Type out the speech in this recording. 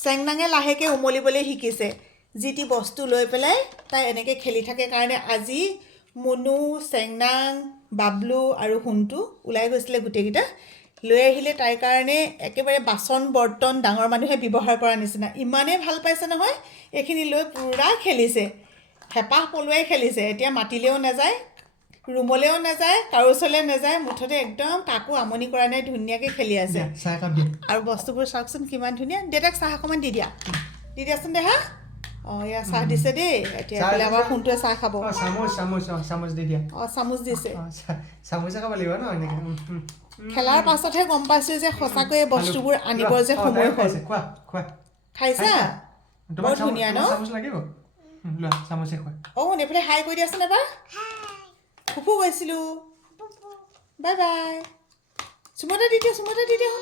চেংনাঙে লাহেকৈ উমলিবলৈ শিকিছে যি টি বস্তু লৈ পেলাই তাই এনেকৈ খেলি থাকে কাৰণে আজি মুনু চেংনাং বাবলু আৰু হুনটো ওলাই গৈছিলে গোটেইকেইটা লৈ আহিলে তাইৰ কাৰণে একেবাৰে বাচন বৰ্তন ডাঙৰ মানুহে ব্যৱহাৰ কৰা নিচিনা ইমানেই ভাল পাইছে নহয় এইখিনি লৈ পূৰা খেলিছে হেঁপাহ পলুৱাই খেলিছে এতিয়া মাতিলেও নাযায় ৰুমলৈও নাযায় কাৰো ওচৰলৈ নাযায় মুঠতে একদম কাকো আমনি কৰা নাই ধুনীয়াকৈ খেলি আছে আৰু বস্তুবোৰ চাওকচোন কিমান ধুনীয়া দেউতাক চাহ অকণমান দি দিয়াচোন দেহা অঁ এয়া চাহ দিছে দেই এতিয়া বোলে আমাৰ সোণটোৱে চাহ খাব চামুচ দি দিয়া অঁ চামুচ দিছে চামুচে খাব লাগিব ন এনেকৈ খেলাৰ পাছতহে গম পাইছোঁ যে সঁচাকৈয়ে বস্তুবোৰ আনিবৰ যে সময় হ'ল খাইছা বৰ ধুনীয়া ন অঁ এইফালে হাই কৰি দিয়াচোন এবাৰ ফুফু গৈছিলোঁ বাই বাই চুমতে দি দিয়া